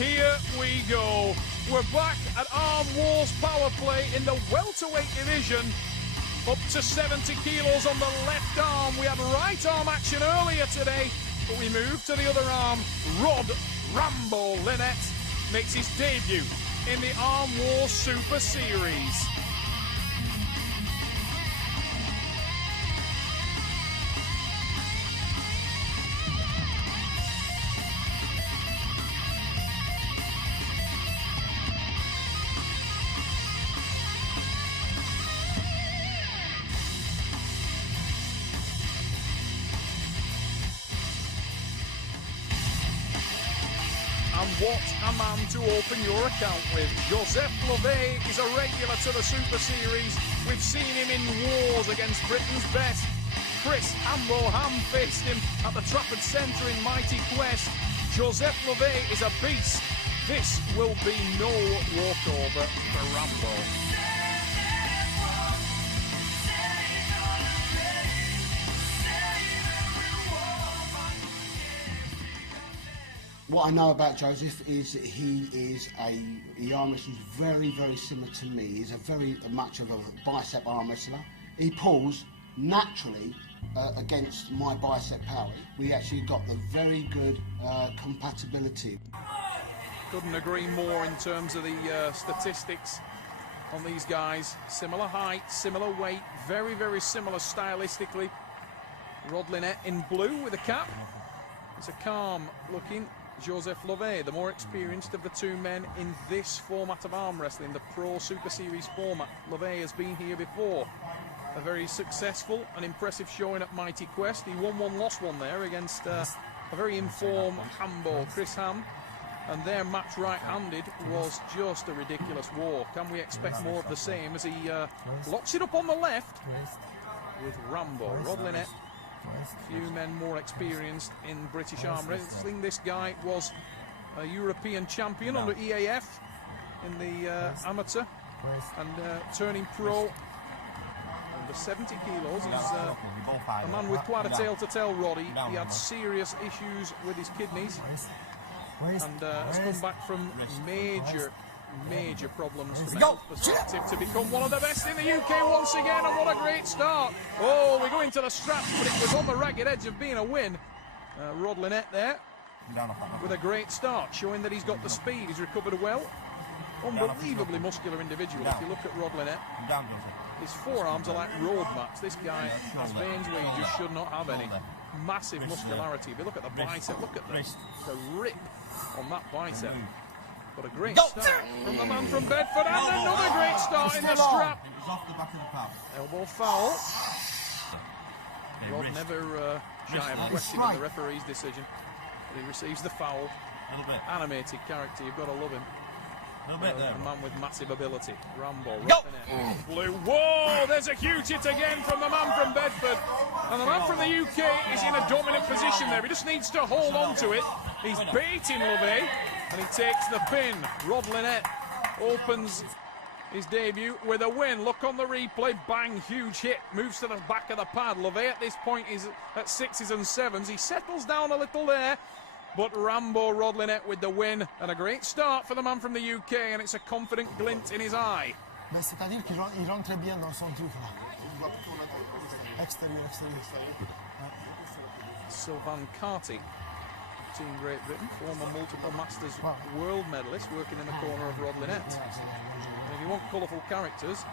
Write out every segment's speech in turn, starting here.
Here we go. We're back at Arm Wars Power Play in the welterweight division. Up to 70 kilos on the left arm. We had right arm action earlier today, but we moved to the other arm. Rod Rambo Linette makes his debut in the Arm Wars Super Series. And what a man to open your account with. Jozsef LOVEI is a regular to the Super Series. We've seen him in wars against Britain's best. Chris Ham faced him at the Trafford Centre in Mighty Quest. Jozsef LOVEI is a beast. This will be no walkover for Rambo. What I know about Jozsef is that he arm wrestles very, very similar to me. He's a very much of a bicep arm wrestler. He pulls naturally against my bicep power. We actually got the very good compatibility. Couldn't agree more in terms of the statistics on these guys. Similar height, similar weight, very, very similar stylistically. Rod Linette in blue with a cap. It's a calm looking Jozsef LOVEI, the more experienced of the two men in this format of arm wrestling, the Pro Super Series format. LOVEI has been here before. A very successful and impressive showing at Mighty Quest. He won one, lost one there against a very informed Hambo, Chris Ham. And their match right-handed was just a ridiculous war. Can we expect more of the same as he locks it up on the left with Rambo? Rod Linette. A few men more experienced in British arm wrestling. This guy was a European champion under EAF in the amateur and turning pro under 70 kilos. He's a man with quite a tale to tell, Roddy. He had serious issues with his kidneys and has come back from major problems from a health perspective to become one of the best in the UK once again, and what a great start. Oh, we go into the straps, but it was on the ragged edge of being a win. Rod Linette there with a great start, showing that he's got the speed. He's recovered well. Unbelievably muscular individual. If you look at Rod Linette, his forearms are like road maps. This guy has veins where you just should not have any. Massive muscularity. If you look at the bicep, look at the rip on that bicep. But a great start from the man from Bedford, and another great start in the strap. It was off the back of the pouch. Elbow foul. Rod never shy of questioning the referee's decision, but he receives the foul. Animated character, you've got to love him. A man with massive ability. Rambo, blue. Whoa, there's a huge hit again from the man from Bedford. And the man from the UK is in a dominant position there. He just needs to hold on to it. He's baiting LOVEI, and he takes the pin. Rod Linette opens his debut with a win. Look on the replay, bang, huge hit. Moves to the back of the pad. LOVEI at this point is at 6s and 7s. He settles down a little there. But Rambo, Rod Linette with the win, and a great start for the man from the UK, and it's a confident glint in his eye. C'est-à-dire qu'il rentre très bien dans son truc là. Extérieur. Sylvan Carty, Team Great Britain, former multiple Masters world medalist, working in the corner of Rod Linette. And if you want colourful characters,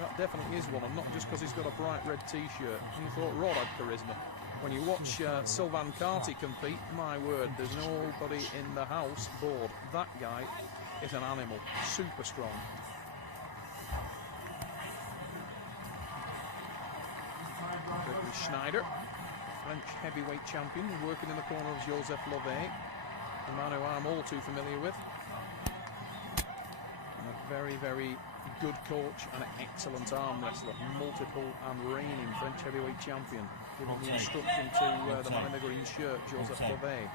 that definitely is one, and not just because he's got a bright red t-shirt. You thought Rod had charisma. When you watch Sylvan Carty compete, my word, there's nobody in the house bored. That guy is an animal, super strong. Gregory Schneider, French heavyweight champion, working in the corner of Jozsef LOVEI, a man who I'm all too familiar with. And a very, very good coach and an excellent arm wrestler, multiple and reigning French heavyweight champion, giving the instruction to the man in the green shirt, Jozsef LOVEI.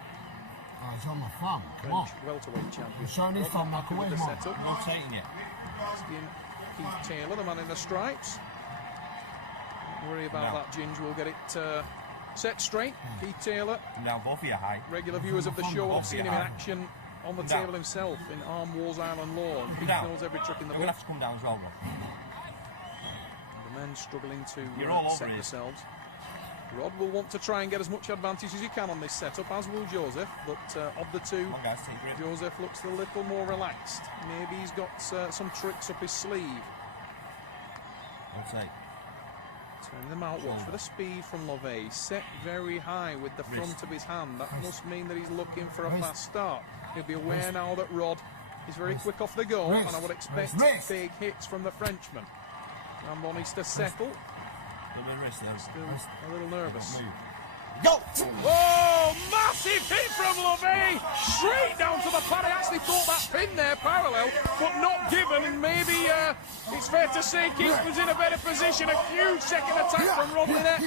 French welterweight champion. Happy with the setup. Keith Taylor, the man in the stripes. Don't worry about that, Ginge. We'll get it set straight. Keith Taylor. Now both of you high. Regular viewers of the show will have seen him in action on the table himself in Arm Wars Island Law. He knows every trick in the book. You're going to have to come down as well, Rod. The men struggling to set here. themselves. Rod will want to try and get as much advantage as he can on this setup, as will Jozsef. But of the two, Come on, guys, take grip. Jozsef looks a little more relaxed. Maybe he's got some tricks up his sleeve. I'll take. Turning them out, watch for the speed from LOVEI. Set very high with the front of his hand. That must mean that he's looking for a fast start. He'll be aware now that Rod is very quick off the go, and I would expect big hits from the Frenchman. Rambo needs to settle. Still a little nervous. Go! Oh, massive hit from LOVEI! Straight down to the pad. I actually thought that pin there parallel, but not given. And maybe it's fair to say Keith was in a better position. A huge second attack from Rod LINETTE.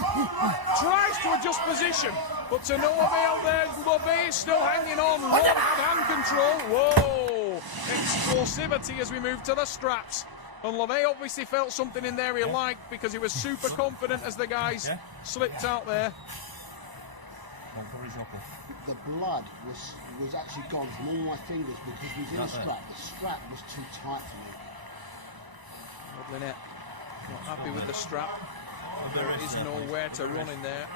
Tries to adjust position, but to no avail there. LOVEI is still hanging on. Rod had hand control. Whoa! Explosivity as we move to the straps. And LOVEI obviously felt something in there he liked, because he was super confident as the guys slipped out there. The blood was actually gone from all my fingers because he was in the strap. The strap was too tight for me. Rod LINETTE not happy with the strap. There is nowhere to run in there.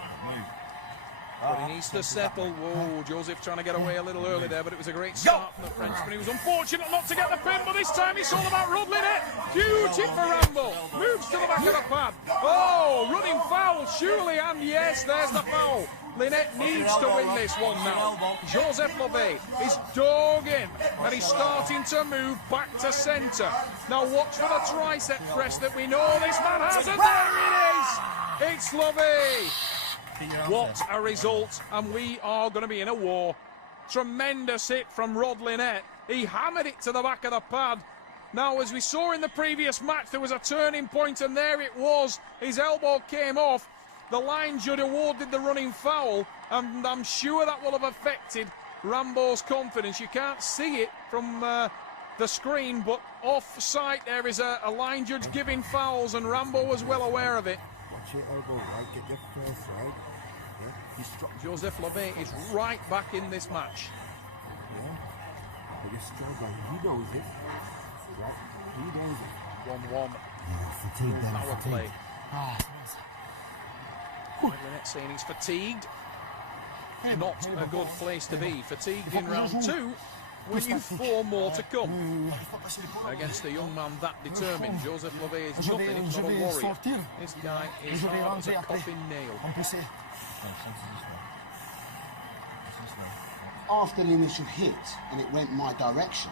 But he needs to settle. Whoa, Jozsef trying to get away a little early there, but it was a great start from the Frenchman. He was unfortunate not to get the pin, but this time it's all about Rod LINETTE. Huge hit for Rambo. Moves to the back of the pad. Oh, running foul, surely, and yes, there's the foul. LINETTE needs to win this one now. Jozsef LOVEI is dug in, and he's starting to move back to centre. Now watch for the tricep press that we know this man has, and there it is! It's LOVEI. What a result, and we are going to be in a war. Tremendous hit from Rod LINETTE. He hammered it to the back of the pad. Now, as we saw in the previous match, there was a turning point, and there it was. His elbow came off. The line judge awarded the running foul, and I'm sure that will have affected Rambo's confidence. You can't see it from the screen, but off site there is a line judge giving fouls, and Rambo was well aware of it. Watch your elbow, right? Get your first, right? Yeah. Jozsef LOVEI is right back in this match. Yeah. But you're struggling. He knows it. Right? He knows it. 1-1. Yeah, fatigue then. Power play. Ah, LINETTE saying he's fatigued. Not a good place to be. Fatigued in round 2 when you've 4 more to come. Against a young man that determined, Jozsef LOVEI is nothing if not a warrior. This guy is hard as a coffin nail. After the initial hit, and it went my direction,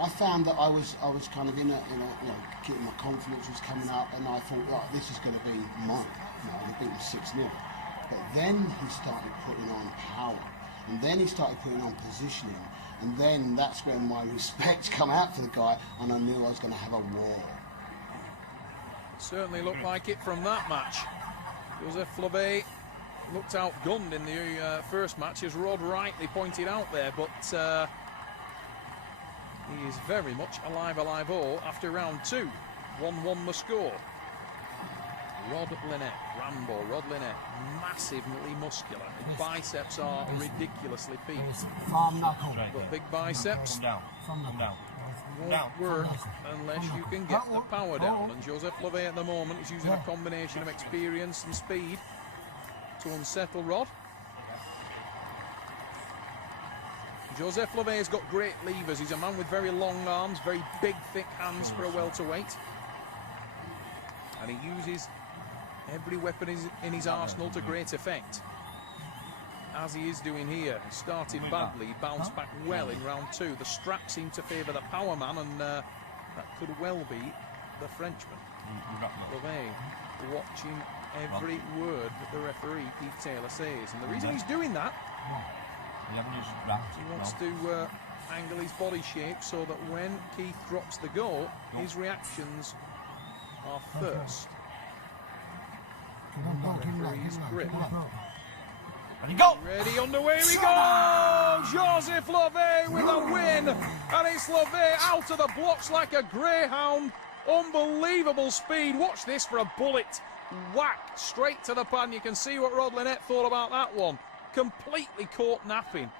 I found that I was kind of in a getting my confidence was coming up, and I thought, right, this is going to be mine. I beat him 6-0. But then he started putting on power, and then he started putting on positioning, and then that's when my respect come out for the guy, and I knew I was going to have a war. It certainly looked like it from that match. Jozsef LOVEI looked outgunned in the first match, as Rod rightly pointed out there, but he is very much alive after round 2. 1-1 the score. Rod LINETTE, Rambo, Rod LINETTE, massively muscular. His biceps are ridiculously peaked. But big biceps won't work unless you can get the power down. And Jozsef LOVEI at the moment is using a combination of experience and speed to unsettle Rod. Jozsef LOVEI has got great levers. He's a man with very long arms, very big, thick hands for a welterweight. And he uses every weapon in his arsenal to great effect, as he is doing here. He started badly, he bounced back well in round 2. The strap seemed to favour the power man, and that could well be the Frenchman. LOVEI watching every word that the referee, Keith Taylor, says. And the reason he's doing that, he wants to angle his body shape so that when Keith drops the go, his reactions are first. Referee's grip. Ready, underway we go! Jozsef LOVEI with a win, and it's LOVEI out of the blocks like a greyhound. Unbelievable speed. Watch this for a bullet. Whack straight to the pan. You can see what Rod LINETTE thought about that one. Completely caught napping.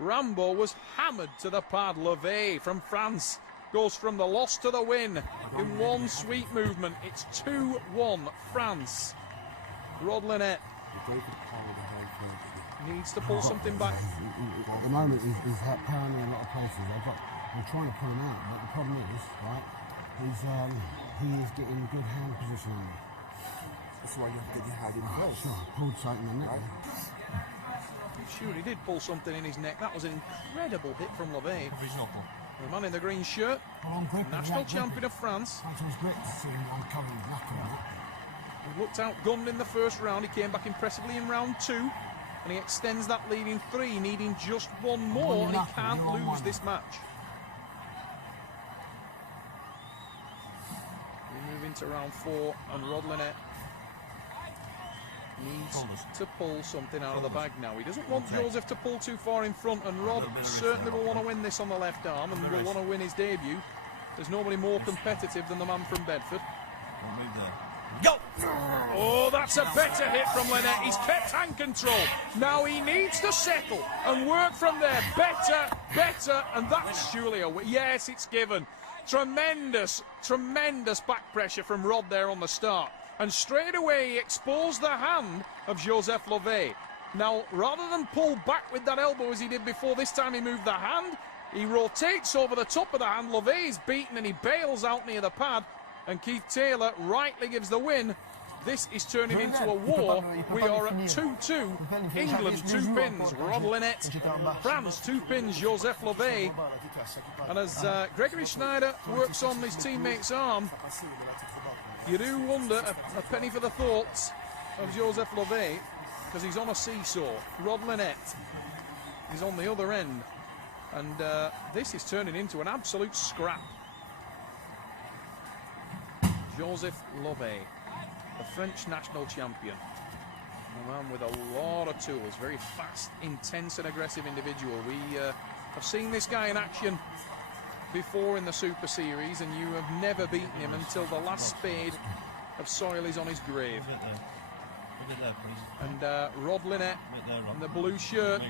Rambo was hammered to the pad. LOVEI from France goes from the loss to the win in one sweet movement. It's 2-1 France. Rod LINETTE needs to pull something back. At the moment, he's powering in a lot of places. I'm trying to pull him out, but the problem is, right, he is getting good hand position on me. That's why you have to get your hand in first. So I pulled something in there. Sure, he did pull something in his neck. That was an incredible hit from LOVEI. Reasonable. The man in the green shirt, national champion of France. That's his grip. I'm covering black on that. He looked outgunned in the first round. He came back impressively in round 2. And he extends that lead in 3, needing just one more, and he can't lose this match. We move into round 4, and Rod LINETTE needs to pull something out of the bag now. He doesn't want Jozsef to pull too far in front, and Rod certainly will want to win this on the left arm, and will want to win his debut. There's nobody more competitive than the man from Bedford. Go! Oh, that's a better hit from LINETTE. He's kept hand control. Now he needs to settle and work from there. Better, and that's surely a win. Yes, it's given. Tremendous back pressure from Rod there on the start. And straight away he exposed the hand of Jozsef LOVEI. Now, rather than pull back with that elbow as he did before, this time he moved the hand. He rotates over the top of the hand. LOVEI is beaten and he bails out near the pad. And Keith Taylor rightly gives the win. This is turning into a war. We are at 2-2. England 2 pins, Rod LINETTE. France 2 pins, Jozsef LOVEI. And as Gregory Schneider works on his teammate's arm, you do wonder, a penny for the thoughts of Jozsef LOVEI, because he's on a seesaw. Rod LINETTE is on the other end. And this is turning into an absolute scrap. Jozsef LOVEI, the French national champion. A man with a lot of tools, very fast, intense and aggressive individual. We have seen this guy in action before in the Super Series, and you have never beaten him until the last spade of soil is on his grave. And Rod LINETTE in the blue shirt.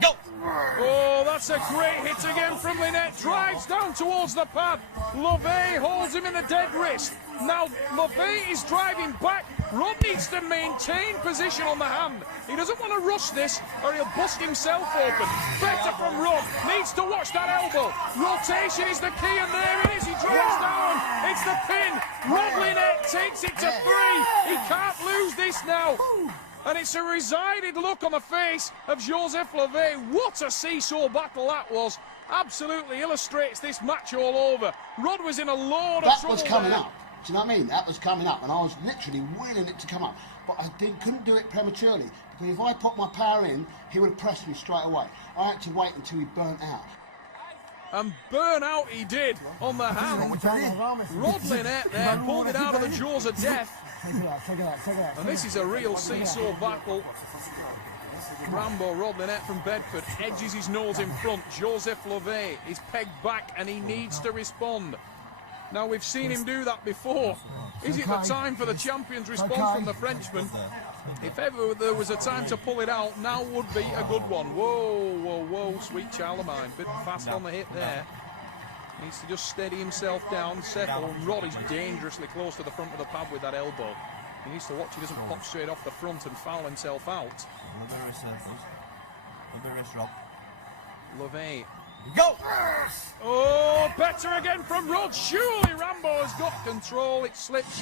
Go! Oh, that's a great hit again from LINETTE. Drives down towards the pad. LOVEI holds him in the dead wrist. Now LOVEI is driving back. Rod needs to maintain position on the hand. He doesn't want to rush this or he'll bust himself open. Better from Rod. Needs to watch that elbow. Rotation is the key, and there it is. He drives down. It's the pin. Rod LINETTE takes it to 3. He can't lose this now. And it's a resigned look on the face of Jozsef LOVEI. What a seesaw battle that was. Absolutely illustrates this match all over. Rod was in a load of trouble. That was coming up. Do you know what I mean? That was coming up, and I was literally willing it to come up. But I couldn't do it prematurely, because if I put my power in, he would have pressed me straight away. I had to wait until he burnt out. And burn out he did on the hand. Rod LINETTE there pulled it out of the jaws of death. Check it out. And this is a real seesaw battle. Rambo, Rod LINETTE from Bedford, edges his nose in front. Jozsef LOVEI is pegged back and he needs to respond. Now, we've seen him do that before. Is it the time for the champion's response from the Frenchman? If ever there was a time to pull it out, now would be a good one. Whoa, sweet child of mine. Bit fast on the hit there. Needs to just steady himself down, settle. And Rod is dangerously close to the front of the pad with that elbow. He needs to watch he doesn't pop straight off the front and foul himself out. LOVEI. Go! Oh, better again from Rod. Surely Rambo has got control. It slips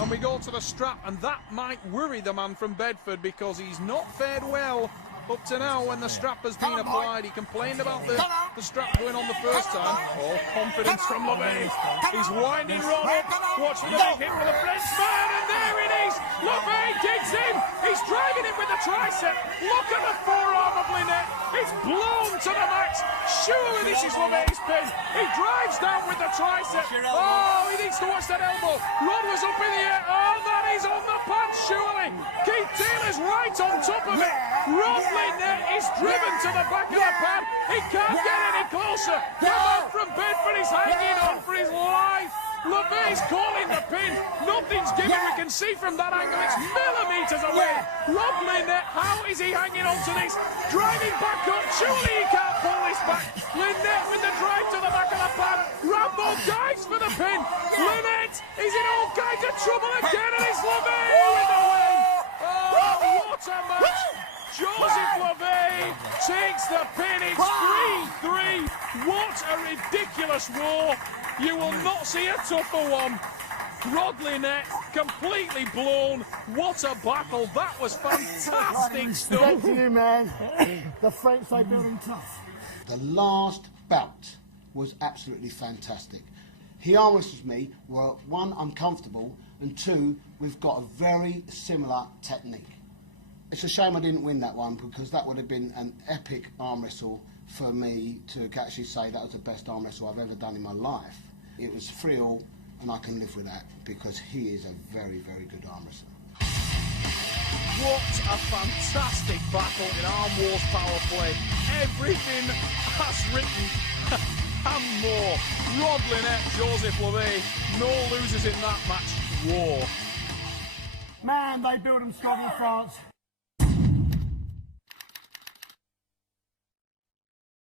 and we go to the strap, and that might worry the man from Bedford, because he's not fared well up to now when the strap has been applied. He complained about the strap going on the first time. Oh, confidence from LOVEI. He's winding Rod up. Watch for the big hit for the Frenchman, and there it is. LOVEI digs in. He's driving it with the tricep. Look at the forearm of LINETTE. It's blown to the max. Surely this is LOVEI's pin. He drives down with the tricep. Oh, he needs to watch that elbow. Rod was up in the air. Oh, that is on the pad, surely. Keith Taylor's right on top of it. Rod LINETTE is driven to the back of the pad. He can't get any closer. The man from Bedford is hanging on for his life. LOVEI's calling the pin. Nothing's given. We can see from that angle it's millimetres away. Rod Linette, how is he hanging on to this? Driving back up. Surely he can't pull this back. Linette with the drive to the back of the pad. Rambo dives for the pin. Linette is in all kinds of trouble again, and it's LOVEI with the win. Oh, what a match. Jozsef LOVEI takes the pin. It's 3-3. What a ridiculous war. You will not see a tougher one. Rod Linette completely blown. What a battle. That was fantastic stuff. Thank you, man. The French, they build them tough. The last bout was absolutely fantastic. He arm wrestles me. Well, one, I'm comfortable, and two, we've got a very similar technique. It's a shame I didn't win that one, because that would have been an epic arm wrestle for me to actually say that was the best arm wrestle I've ever done in my life. It was 3-3, and I can live with that, because he is a very, very good arm wrestler. What a fantastic battle in Arm Wars Power Play. Everything as written and more. Rod Linette, Jozsef LOVEI, no losers in that match. War. Man, they build them strong in France.